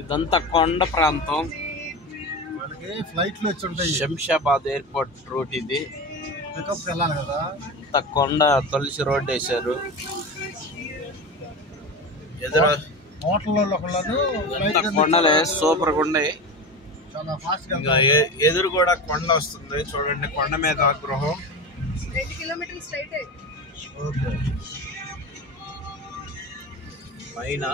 ఇదంతా కొండ ప్రాంతం. వాళ్ళకి ఫ్లైట్లు వచ్చి ఉంటాయి. శంషాబాద్ ఎయిర్పోర్ట్ రూట్ ఇది. పికప్ వెళ్ళాలి కదా. కొండ తొలిసి రోడ్ వేశారు. ఎదురు కొండలే సూపర్ గా ఉన్నాయి. ఇంకా ఎదురు కూడా కొండ వస్తుంది చూడండి. కొండ మీద గృహం 2 కిలోమీటర్లు స్ట్రైట్ పైన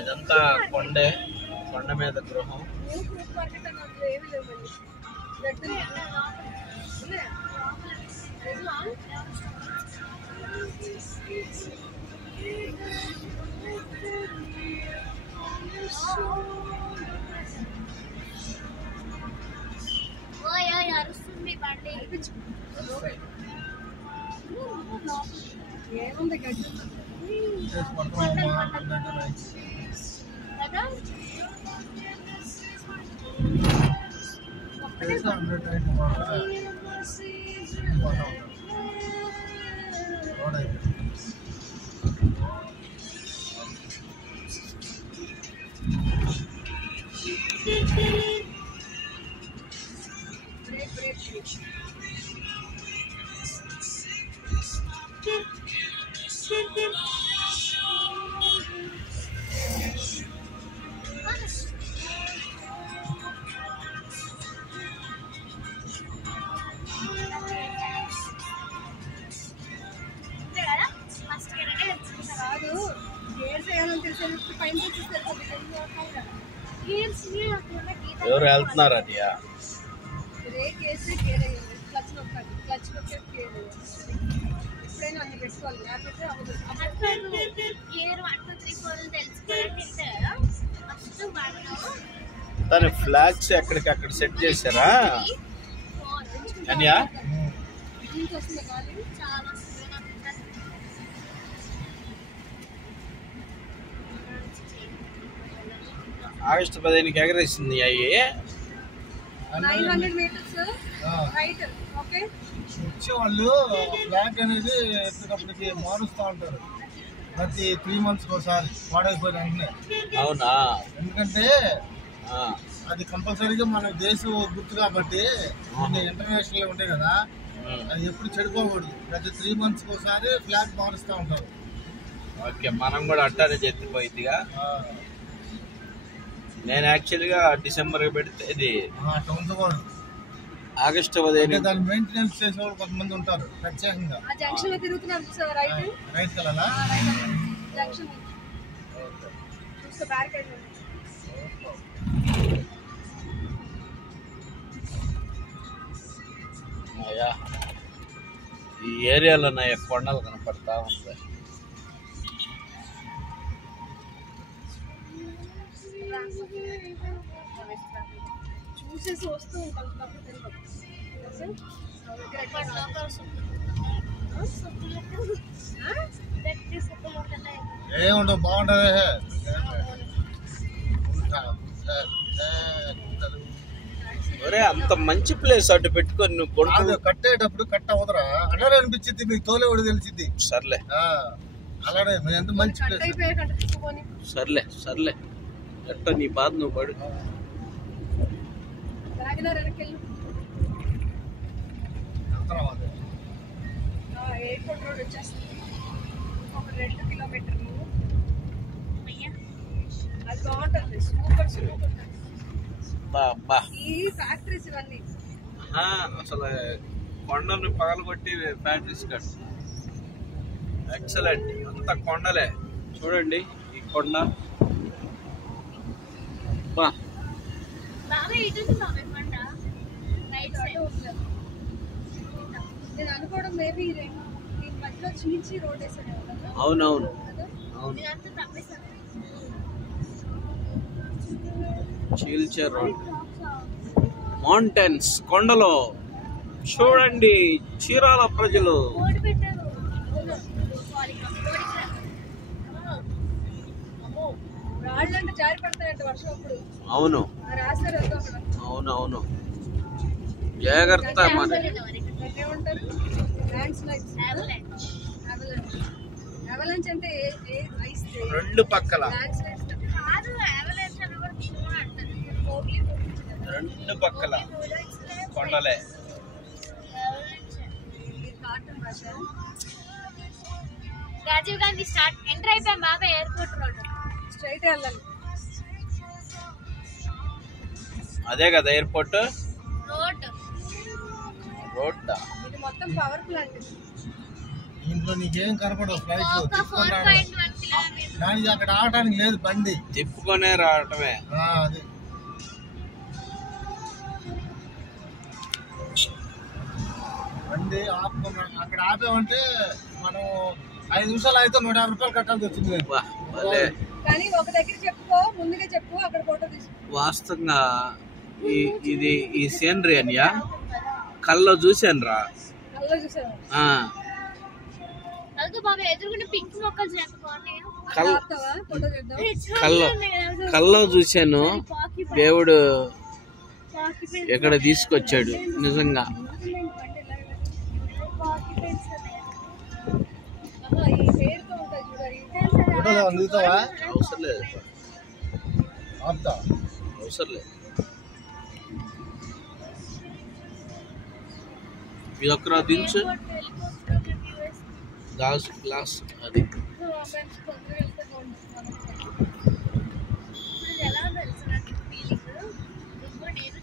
ఇదంతా కొండే. కొండ మీద గృహం. అరుస్తుంది బండి. ఏముంది గడ్డి ఎవరు వెళ్తున్నారు అది? దాని ఫ్లాగ్స్ ఎక్కడికక్కడ సెట్ చేశారా అనియా? ఆగస్టు 15కి ఎగరేసింది అయ్యి. 900 మీటర్స్ రైట్. ఓకే, వాళ్ళు ఫ్లాగ్ అనేది ఎప్పటికప్పటికి మారుస్తూ ఉంటారు. ప్రతి 3 months ఒకసారి పాడైపోయిన వెంటనే. అవునా? ఎందుకంటే అది కంపల్సరీగా మన దేశం గుర్తు కాబట్టి. కొన్ని ఇంటర్నేషనల్ ఉంటాయి కదా, అది ఎప్పుడు చెడిపోకూడదు. ప్రతి 3 months ఒకసారి ఫ్లాగ్ మారుస్తూ ఉంటారు. ఓకే, మనం కూడా అట్టానే చెప్తిపోయిందిగా. నేను యాక్చువల్గా డిసెంబర్ పెడితే ఇది ఆగస్టు 15 దాన్ని మెయింటెనెన్స్ చేసే వాళ్ళు కొంతమంది ఉంటారు ప్రత్యేకంగా. జంక్షన్ లో తిరుగుతున్నారు సార్. రైట్ కలరా జంక్షన్ చూస్తే బ్యారికేడ్. ఈ ఏరియాలో కొండలు కనపడతా ఉంటాయి. చూసేసి వస్తూ ఉంటాం. ఏముండవు, బాగుంటది. ఒరే, అంత మంచి ప్లేస్ అటు పెట్టుకొని నువ్వు కొడుకు కట్టేటప్పుడు కట్ట అవదరా అలానే అనిపించింది. మీకు తోలేవాడు తెలిసింది. సర్లే అలానే ఎంత మంచి ప్లేస్. సర్లే సర్లే ఎట్ట నీ బాధ నువ్వు పడు. ఎయిర్పోర్ట్ రోడ్ వచ్చేస్తుంది. ఒక 2 కిలోమీటర్లు. అది బాగుంటుంది. Super super. ఈ ఫ్యాక్టరీస్ ఇవన్నీ అసలు కొండను పగలగొట్టి ఫ్యాక్టరీస్ కట్టు. ఎక్సలెంట్. అంత కొండలే చూడండి. ఈ కొండ నేను అనుకోవడం మేబీ మధ్యలో చీల్చి రోడ్ వేసాడు. అవునవును. చీల్చే రోడ్. మౌంటైన్స్, కొండలో చూడండి చీరాల ప్రజలు. రాళ్ళంటే జారి పడతాయంట వర్షం అప్పుడు. అవును రాశారు. అవునవును. జాగ్రత్త మరి. ఏమంటారు? ల్యాండ్ స్లైడ్స్, అవలాంచ్ అంటే ఐస్ రెండు పక్కల ల్యాండ్ స్లైడ్స్ కాదు, అవలాంచ్ అని కూడా దీన్ని అంటారు. రెండు పక్కల కొండలే. రాజీవ్ గాంధీ స్టార్ట్ ఎంటర్ అయిపోయాం బాబా ఎయిర్పోర్ట్ రోడ్ స్ట్రైట్ వెళ్ళాలి. అదే కదా ఎయిర్పోర్ట్ రోడ్ రోడ్. ఇది మొత్తం పవర్ ప్లాంట్. ఇంట్లో నీకేం కనపడవు ఫ్లైట్ లో ఒక 4.1 కిలోమీటర్ దానికి అక్కడ ఆగడానికి లేదు బండి. తిప్పుకొనే రావటమే. అది బండి ఆపుకున్నా అక్కడ ఆపామంటే మనం 5 నిమిషాలు అయితే 150 రూపాయలు కట్టాల్సి వచ్చింది. వా, భలే. కానీ ఒక దగ్గర చెప్పుకో, ముందుగా చెప్పు, అక్కడ ఫోటో తీసుకో. వాస్తవంగా ఇది ఈ సీనరీ అనియా కల్లో చూశాను రా. అలా చూసావా? అలాగే బాబా ఎదురుకున్న పింక్ మొక్కలు ఎంత బాగున్నాయో. అక్కడ ఆపుతావా? ఫోటో తీద్దాం. కల్లో చూశాను. దేవుడు ఎక్కడ తీసుకొచ్చాడు నిజంగా. ఈ పేరుతో ఉంటుంది చూడాలి. ఫోటోలో అందుతావా? అవసరం లేదు, ఆపుతా. అవసరం లేదు. ఇది ఒక్కరా దించు గ్లాస్ అది. ఎలా తెలుసు నాకు ఫీలింగ్. నేను